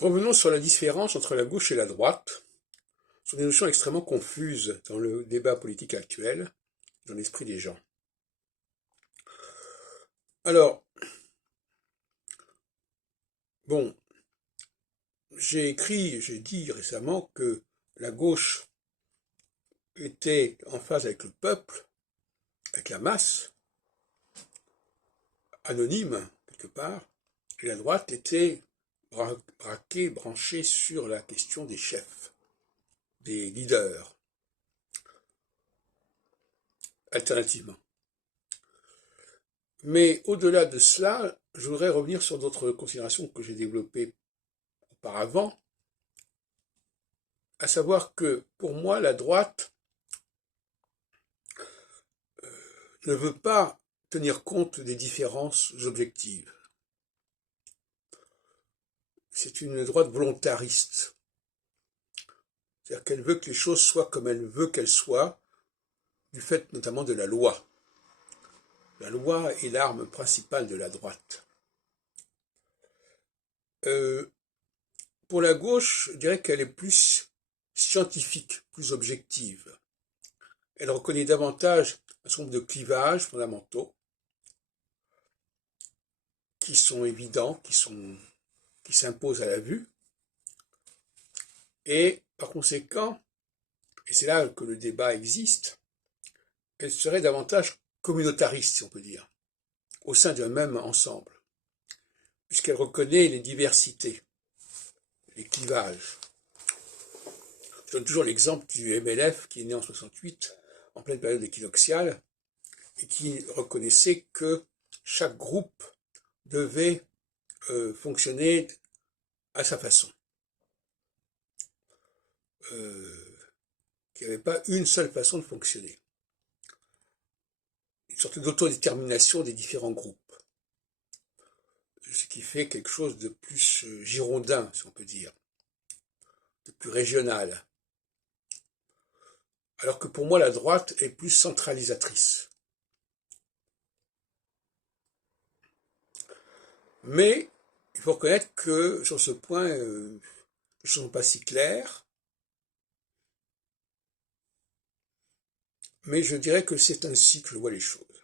Revenons sur la différence entre la gauche et la droite. Ce sont des notions extrêmement confuses dans le débat politique actuel, dans l'esprit des gens. Alors, bon, j'ai dit récemment que la gauche était en phase avec le peuple, avec la masse, anonyme, quelque part, et la droite était branchée sur la question des chefs, des leaders, alternativement. Mais au-delà de cela, je voudrais revenir sur d'autres considérations que j'ai développées auparavant, à savoir que pour moi, la droite ne veut pas tenir compte des différences objectives. C'est une droite volontariste. C'est-à-dire qu'elle veut que les choses soient comme elle veut qu'elles soient, du fait notamment de la loi. La loi est l'arme principale de la droite. Pour la gauche, je dirais qu'elle est plus scientifique, plus objective. Elle reconnaît davantage un certain nombre de clivages fondamentaux qui sont évidents, qui s'imposent à la vue. Et par conséquent, et c'est là que le débat existe, elle serait davantage communautariste, si on peut dire, au sein d'un même ensemble, puisqu'elle reconnaît les diversités, les clivages. Je donne toujours l'exemple du MLF qui est né en 68, en pleine période équinoxiale, et qui reconnaissait que chaque groupe devait fonctionner à sa façon. Qu'il n'y avait pas une seule façon de fonctionner. Une sorte d'autodétermination des différents groupes. Ce qui fait quelque chose de plus girondin, si on peut dire, de plus régional. Alors que pour moi, la droite est plus centralisatrice. Mais il faut reconnaître que sur ce point, les choses ne sont pas si claires. Mais je dirais que c'est ainsi que je vois les choses.